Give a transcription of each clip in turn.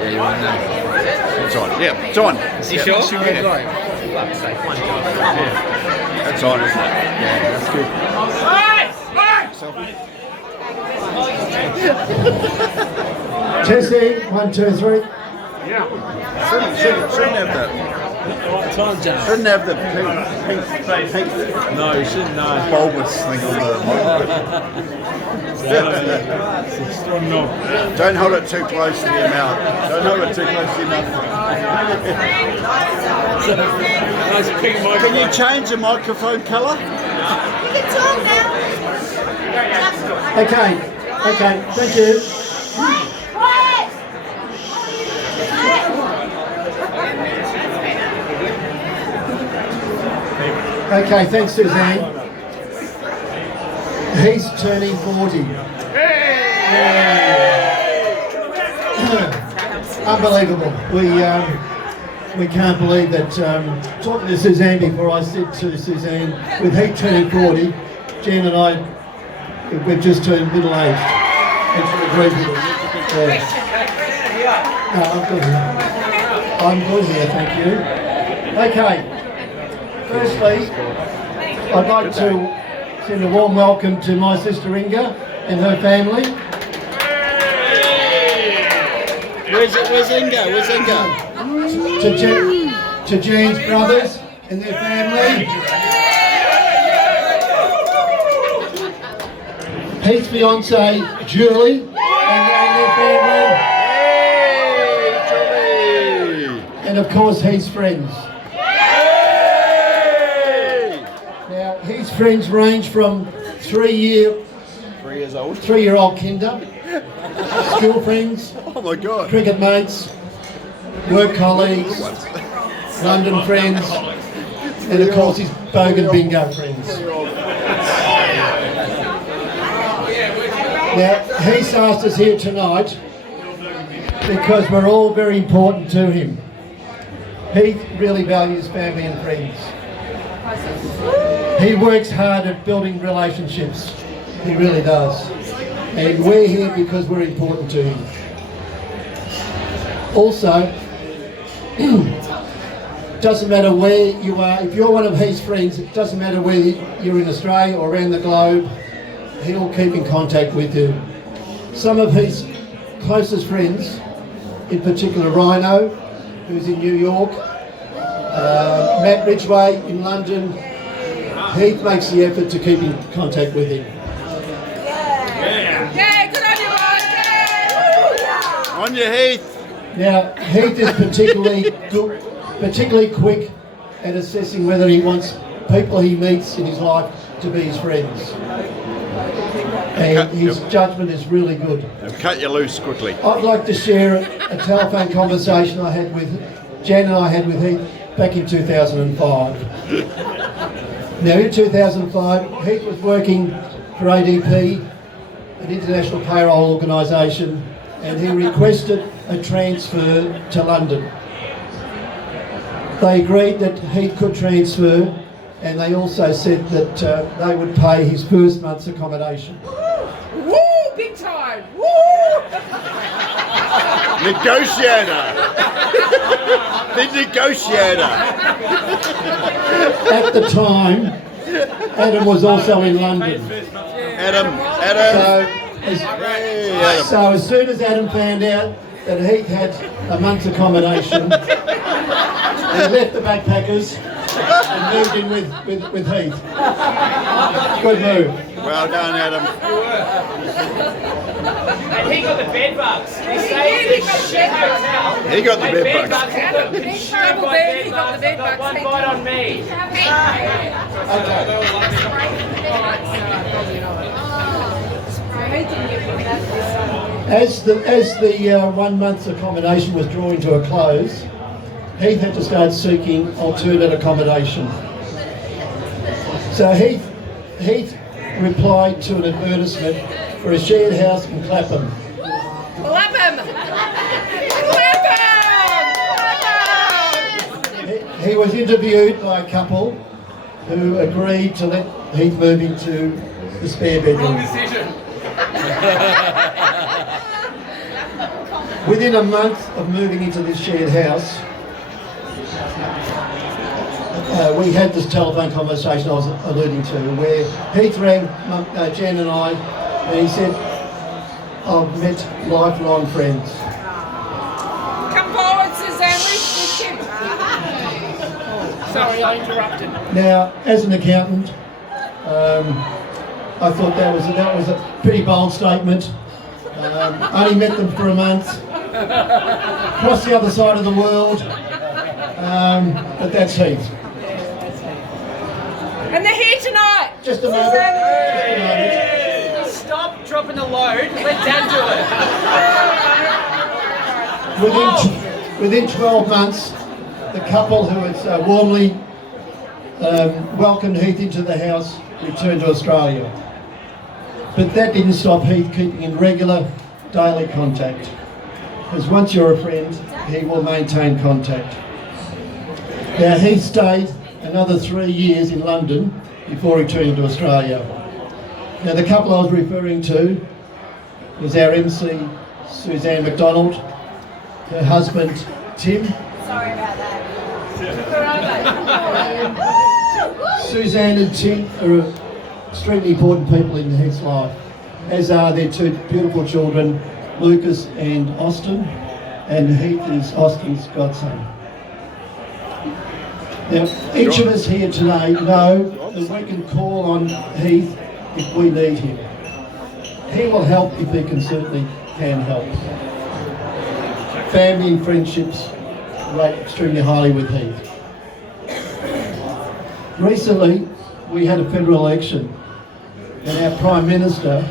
Yeah, you're on there. It's on. Yeah, it's on. You sure? Fuck's sake, one job. It's on, isn't it? Yeah, that's good. Testing, 1, 2, 3. Shouldn't have the. Shouldn't have the pink No, you shouldn't know. bulbous thing on the Strong knob. Don't hold it too close to your mouth. Don't hold it too close to your mouth. Nice pink mic. Can you change the microphone colour? You can talk now. Okay, thank you. Quiet. Okay, thanks Suzanne. He's turning 40. Unbelievable. We can't believe that. Talking to Suzanne before, I said to Suzanne, with Heath turning 40, Jen and I, we've just turned middle-aged. And she agreed with us. Yeah. No, I'm good here. I'm good here, thank you. Okay. Firstly, I'd like to send a warm welcome to my sister Inga and her family. Where's Inga? Where's Inga? To Jane's brothers and their family. Heath's fiancée Julie and their family. Hey, Julie! And of course Heath's friends. Now Heath's friends range from 3 years old. 3-year-old kinder, school friends, Oh my God! cricket mates, work colleagues, London friends, and of course his Bogan Bingo friends. Now, he's asked us here tonight because we're all very important to him. He really values family and friends. He works hard at building relationships. He really does. And we're here because we're important to him. Also, doesn't matter where you are, if you're one of his friends, it doesn't matter whether you're in Australia or around the globe, he'll keep in contact with you. Some of his closest friends, in particular Rhino, who's in New York, Matt Ridgway in London, Heath makes the effort to keep in contact with him. Yeah, good on you, Ryan. On your Heath! Now, Heath is particularly quick at assessing whether he wants people he meets in his life to be his friends. And his judgment is really good. They'll cut you loose quickly. I'd like to share a telephone conversation I had with Jan and I had with Heath back in 2005. Now in 2005, Heath was working for ADP, an international payroll organisation, and he requested a transfer to London. They agreed that Heath could transfer, and they also said that they would pay his first month's accommodation. Woo, big time. Woo. Negotiator! The negotiator! At the time, Adam was also in London. Adam! So as soon as Adam found out that Heath had a month's accommodation, he left the backpackers and moved in with Heath. Good move. Well done, Adam. And he got the bed bugs. He stayed in the shit hotel. He got the bed bugs. Adam, He's terrible, baby. He got the bed bugs. One bite on me. As the 1 month's accommodation was drawing to a close, Heath had to start seeking alternate accommodation. So Heath replied to an advertisement for a shared house in Clapham. Clap him. He was interviewed by a couple who agreed to let Heath move into the spare bedroom. Within a month of moving into this shared house, we had this telephone conversation I was alluding to, where Heath rang Jan and I, and he said, I've met lifelong friends. Come forward, Suzanne. With Kim. Sorry, I interrupted. Now, as an accountant, I thought that was a pretty bold statement. Only met them for a month, across the other side of the world, but that's Heath. And they're here tonight. Just a moment. Stop dropping the load. Let Dad do it. Within 12 months, the couple who had warmly welcomed Heath into the house returned to Australia. But that didn't stop Heath keeping in regular daily contact. Because once you're a friend, he will maintain contact. Now, Heath stayed another 3 years in London before returning to Australia. Now, the couple I was referring to was our MC, Suzanne McDonald, her husband, Tim. Sorry about that. Suzanne and Tim are extremely important people in Heath's life, as are their two beautiful children, Lucas and Austin, and Heath is Austin's godson. Now, each of us here today know that we can call on Heath if we need him. He will help if he certainly can help. Family and friendships rate extremely highly with Heath. Recently, we had a federal election, and our Prime Minister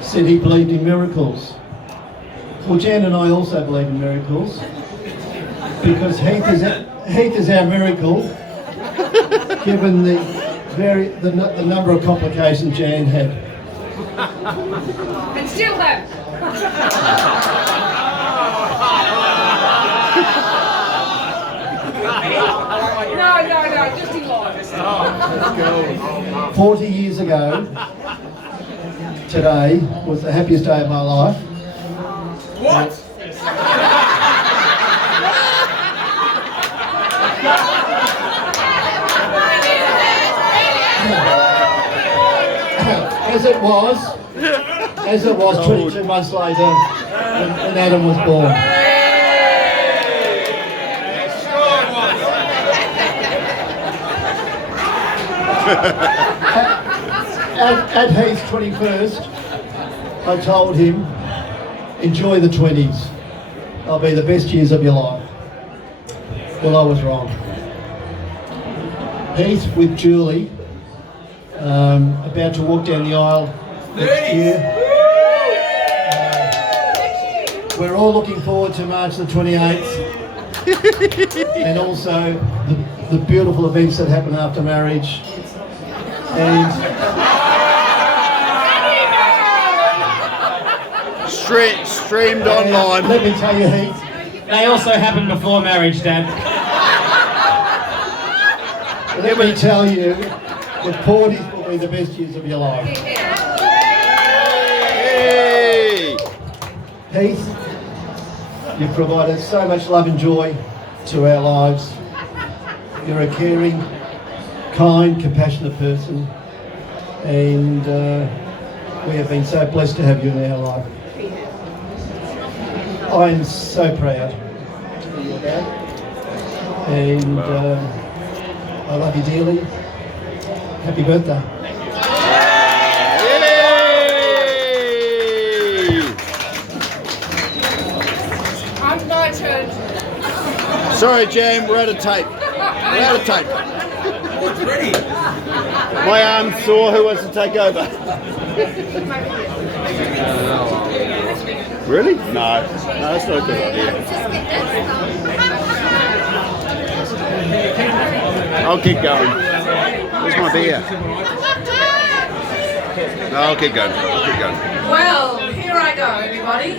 said he believed in miracles. Well, Jan and I also believe in miracles, because Heath is our miracle, given the number of complications Jan had. And still have. No, just in life. 40 years ago, today was the happiest day of my life. What? As it was 22 months later when Adam was born. At Heath's 21st, I told him, enjoy the 20s. They'll be the best years of your life. Well, I was wrong. Heath with Julie, about to walk down the aisle next year. We're all looking forward to March the 28th, and also the beautiful events that happen after marriage. And streamed online. let me tell you, Heath, They also happened before marriage, Dad. let me tell you, the 40s will be the best years of your life. Hey! Heath, you've provided so much love and joy to our lives. You're a caring, kind, compassionate person, and we have been so blessed to have you in our life. I am so proud to be your dad, and I love you dearly. Happy birthday. I'm my turn. Sorry, Jan, we're out of tape. We're out of tape. It's ready. My arm's sore. Who wants to take over? Really? No, that's not a good idea. I'll keep going. Where's my beer? No, I'll keep going. I'll keep going. Well, here I go, everybody.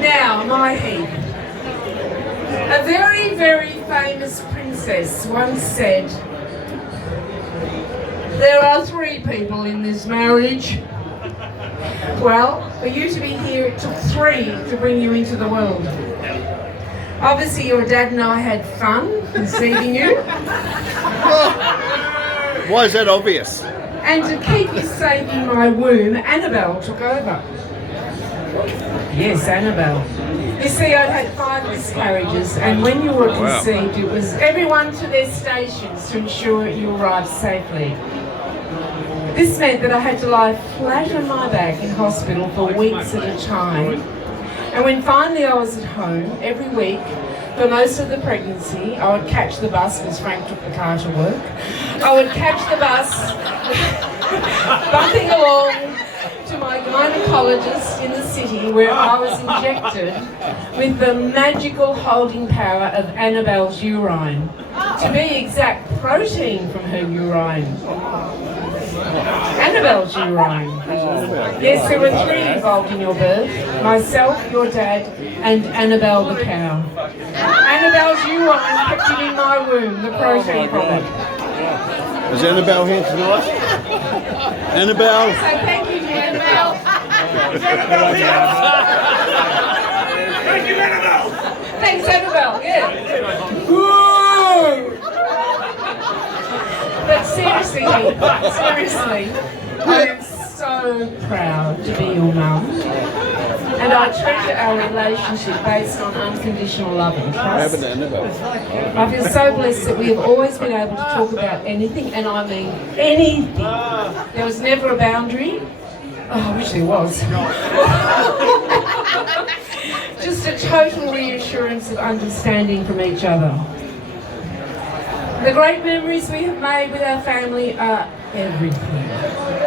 Now, my Heath. A very, very famous princess once said, "There are three people in this marriage. Well, for you to be here, it took 3 to bring you into the world. Obviously, your dad and I had fun conceiving you. Why is that obvious? And to keep you safe in my womb, Annabelle took over. Yes, Annabelle. You see, I'd had 5 miscarriages, and when you were conceived, it was everyone to their stations to ensure you arrived safely. This meant that I had to lie flat on my back in hospital for weeks at a time. And when finally I was at home, every week, for most of the pregnancy, I would catch the bus, because Frank took the car to work. I would catch the bus, bumping along to my gynecologist in the city, where I was injected with the magical holding power of Annabelle's urine. To be exact, protein from her urine. Annabelle's urine. Yes, there were 3 involved in your birth. Myself, your dad, and Annabelle the cow. Annabelle's urine kept you in my womb, the protein product. Is Annabelle here tonight? Annabelle? So thank you to Annabelle. Thanks, Annabelle, yeah. Woo! But seriously, I am so proud to be your mum. And I treasure our relationship based on unconditional love and trust. I feel so blessed that we have always been able to talk about anything, and I mean anything. There was never a boundary. Oh, I wish there was. Just a total reassurance of understanding from each other. The great memories we have made with our family are everything.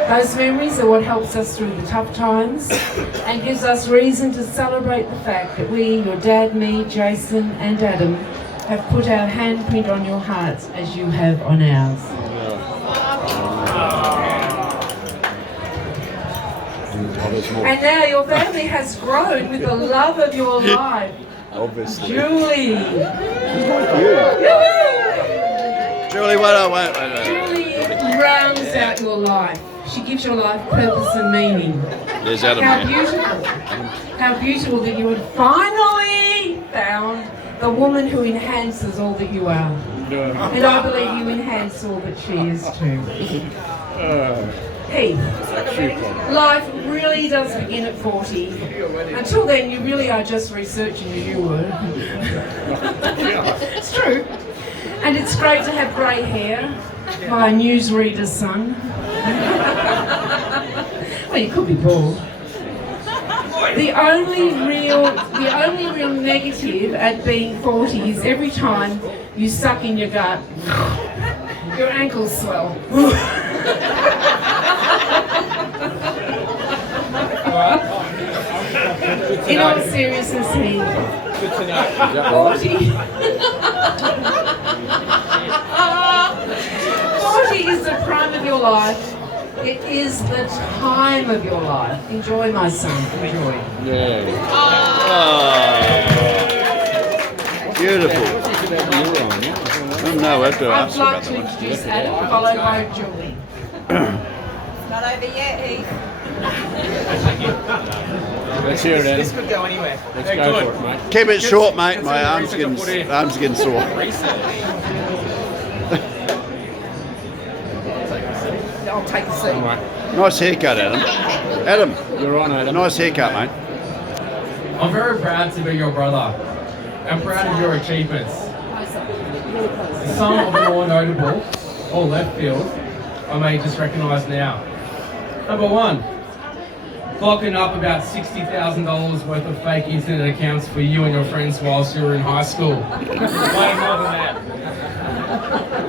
Those memories are what helps us through the tough times and gives us reason to celebrate the fact that we, your dad, me, Jason and Adam, have put our handprint on your hearts as you have on ours. And now your family has grown with the love of your life. Obviously. Julie. Julie, wait. Julie rounds out your life. She gives your life purpose and meaning. There's Adam How here. beautiful. How beautiful that you had finally found the woman who enhances all that you are. And I believe you enhance all that she is too. Heath, life really does begin at 40. Until then, you really are just researching who you were. It's true. And it's great to have grey hair, my newsreader's son. Well, you could be bald. The only real negative at being 40 is every time you suck in your gut, your ankles swell. In all seriousness, Heath, 40 is the prime of your life. It is the time of your life. Enjoy, my son. Enjoy. Beautiful. No, I have to I'd ask like about to that one. introduce Adam, followed by Julie. Not over yet, Heath. Let's hear it, This could go anywhere. Let's go for it, mate. Keep it short, mate. Consider My the arm's research I put in. getting sore. I'll take a seat. Nice haircut, Adam. Adam, You're on, Adam. nice haircut, mate. I'm very proud to be your brother. I'm proud of your achievements. Some of the more notable, or left field, I may just recognise now. Number 1, clocking up about $60,000 worth of fake internet accounts for you and your friends whilst you were in high school. Way more than that.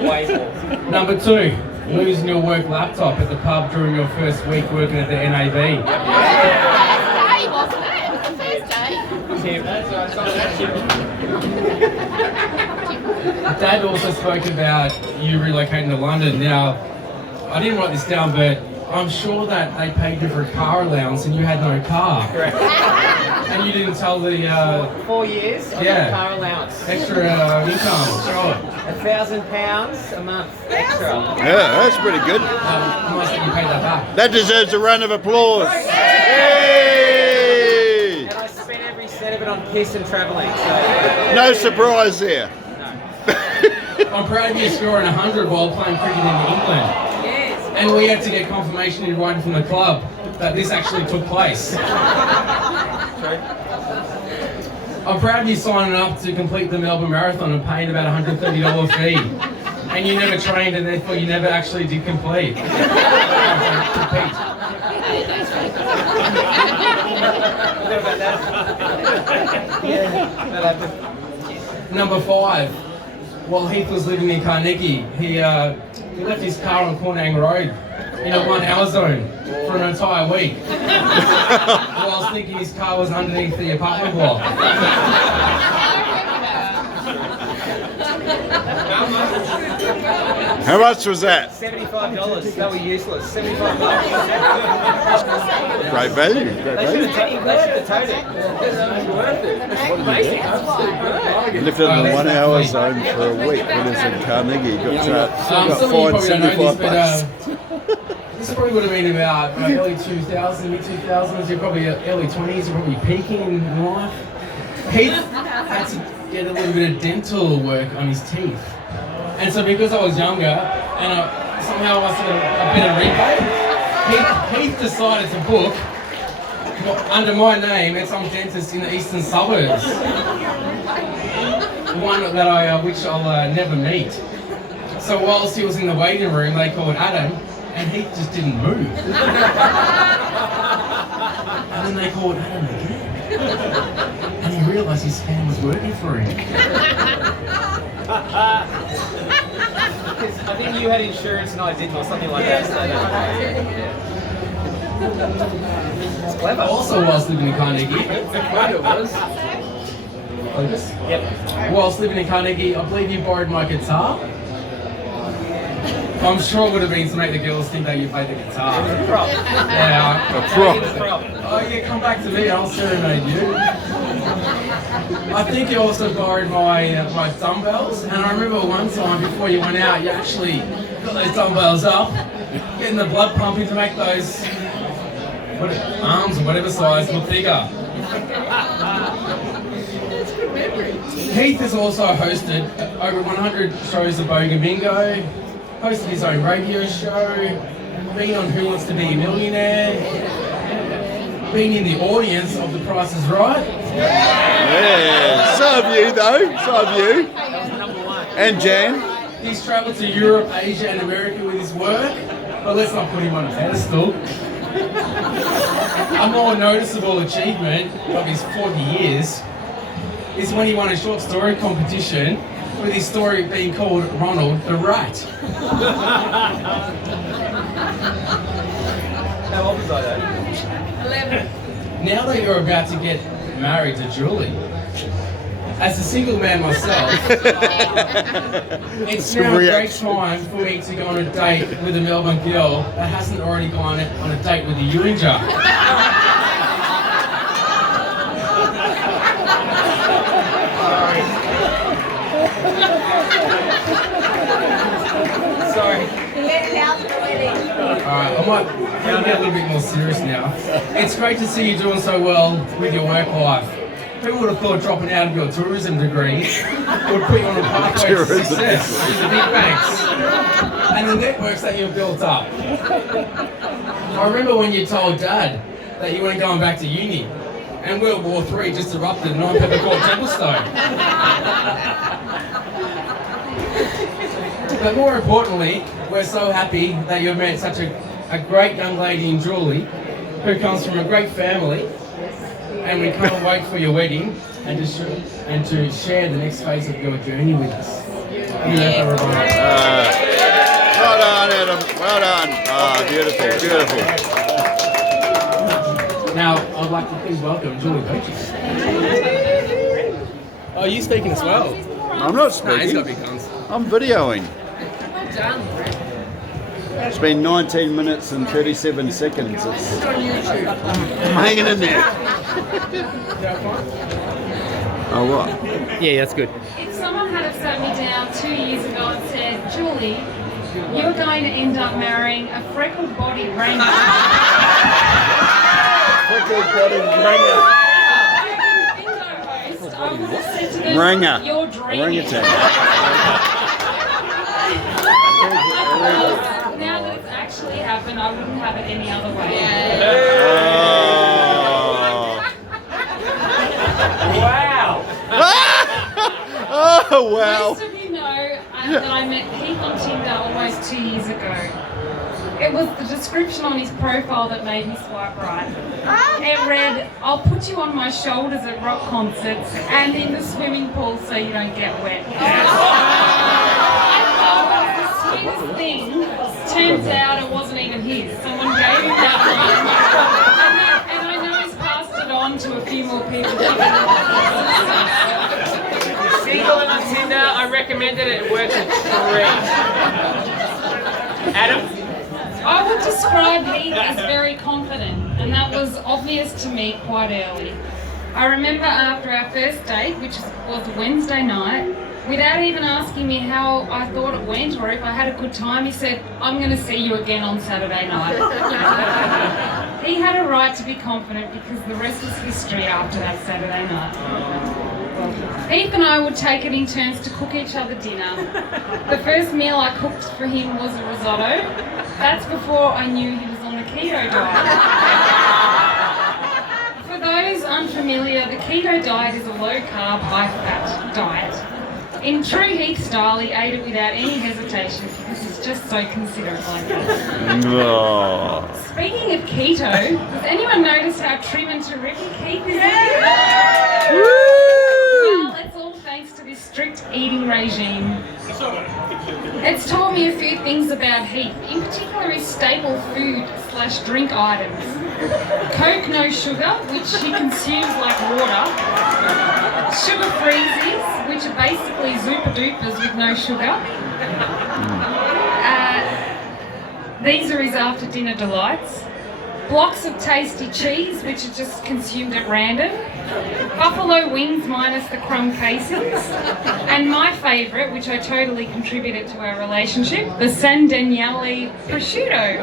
Way more. Number 2, losing your work laptop at the pub during your first week working at the NAB. Day, wasn't it? It was the first day. Dad also spoke about you relocating to London. Now, I didn't write this down, but I'm sure that they paid you for a car allowance and you had no car. Correct. And you didn't tell the 4 years. I Yeah. got car allowance. extra income, sure. £1,000 a month extra. Yeah, that's pretty good. Nice that you paid that back. That deserves a round of applause. Yay! And I spent every cent of it on piss and travelling. So No surprise there. I'm proud of you scoring 100 while playing cricket in England. Yes. And we had to get confirmation in writing from the club that this actually took place. I'm proud of you signing up to complete the Melbourne Marathon and paying about $130 fee. And you never trained and therefore you never actually did complete. Compete. Number 5. While Heath was living in Carnegie, he left his car on Cornang Road in a 1 hour zone for an entire week. Whilst thinking his car was underneath the apartment block. How much was that? $75. They were useless. $75. Great value. Great They value. should have towed it. It was worth it. Lived in the 1 hour zone for a week when he was in Carnegie. Got Some of you fined probably don't know $75. this, but this probably would have been about early 2000s, mid 2000s. You're probably early 20s. You're probably peaking in life. Heath had to get a little bit of dental work on his teeth, and so because I was younger and somehow I must have a bit of rebate, Heath decided to book under my name at some dentist in the eastern suburbs. One that which I'll never meet. So whilst he was in the waiting room, they called Adam, and he just didn't move. And then they called Adam again, and he realised his scan was working for him. I think you had insurance and I didn't, or something like that. It's clever. Also, whilst living in Carnegie, It was. Yep. whilst living in Carnegie, I believe you borrowed my guitar. I'm sure it would have been to make the girls think that you played the guitar. Prop. Yeah. A prop. Oh yeah, come back to me, I'll serenade you. I think you also borrowed my dumbbells, and I remember one time before you went out, you actually got those dumbbells up, getting the blood pumping to make those arms or whatever size look bigger. Heath has also hosted over 100 shows of Bogan Bingo, hosted his own radio show, been on Who Wants to Be a Millionaire, been in the audience of The Price is Right. Yeah. So have you though. So have you. And Jan. He's travelled to Europe, Asia and America with his work, but let's not put him on a pedestal. A more noticeable achievement of his 40 years is when he won a short story competition with his story being called Ronald the Rat. How old was I though? 11. Now that you're about to get married to Julie, as a single man myself, it's now a great time for me to go on a date with a Melbourne girl that hasn't already gone on a date with a Uringer. Sorry. Let it out for the wedding. Alright, I might get a little bit more serious now. It's great to see you doing so well with your work life. Who would have thought dropping out of your tourism degree would put you on a pathway to success in the big banks and the networks that you've built up? I remember when you told Dad that you weren't going back to uni and World War III just erupted in Peppercourt Templestone. But more importantly, we're so happy that you've met such a great young lady in Julie who comes from a great family, and we can't wait for your wedding and to share the next phase of your journey with us. Well done, Adam. Well done. Ah, beautiful, beautiful. Now, I'd like to please welcome Julie Peaches. Oh, you speaking as well? I'm not No, he's speaking. got big guns. I'm videoing. Well done. It's been 19 minutes and 37 seconds. It's I'm hanging in there. Oh, what? Yeah, that's good. If someone had have sat me down 2 years ago and said, Julie, you're going to end up marrying a freckled body ranger. Freckled body ranger. I would have said to them, Ranger. you're dreaming. Orangutan. Now that it's actually happened, I wouldn't have it any other way. Wow. Oh, wow. Most of you know that I met Heath on Tinder almost 2 years ago. It was the description on his profile that made me swipe right. It read, I'll put you on my shoulders at rock concerts and in the swimming pool so you don't get wet. I thought it was the sweetest thing. Turns out it wasn't even his. Someone gave him that line. And I know he's passed it on to a few more people. Single and on Tinder, I recommended it. It works a treat. Adam? I would describe Heath as very confident, and that was obvious to me quite early. I remember after our first date, which was Wednesday night, without even asking me how I thought it went or if I had a good time, he said, I'm going to see you again on Saturday night. He had a right to be confident because the rest was history after that Saturday night. Heath and I would take it in turns to cook each other dinner. The first meal I cooked for him was a risotto. That's before I knew he was on the keto diet. For those unfamiliar, the keto diet is a low-carb, high-fat diet. In true Heath style, he ate it without any hesitation because he's just so considerate like that. Oh. Speaking of keto, does anyone notice how trim and terrific Heath is? Well, that's all thanks to this strict eating regime. It's taught me a few things about Heath, in particular his staple food/drink items. Coke no sugar, which he consumes like water. Sugar freezies, which are basically Zupa Dupas with no sugar. These are his after dinner delights. Blocks of tasty cheese, which are just consumed at random. Buffalo wings minus the crumb casings. And my favourite, which I totally contributed to our relationship, the San Daniele prosciutto.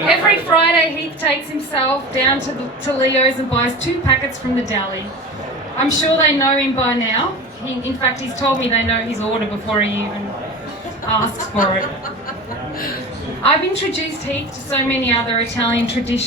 Every Friday, Heath takes himself down to Leo's and buys 2 packets from the deli. I'm sure they know him by now. In fact, he's told me they know his order before he even asks for it. I've introduced Heath to so many other Italian traditions.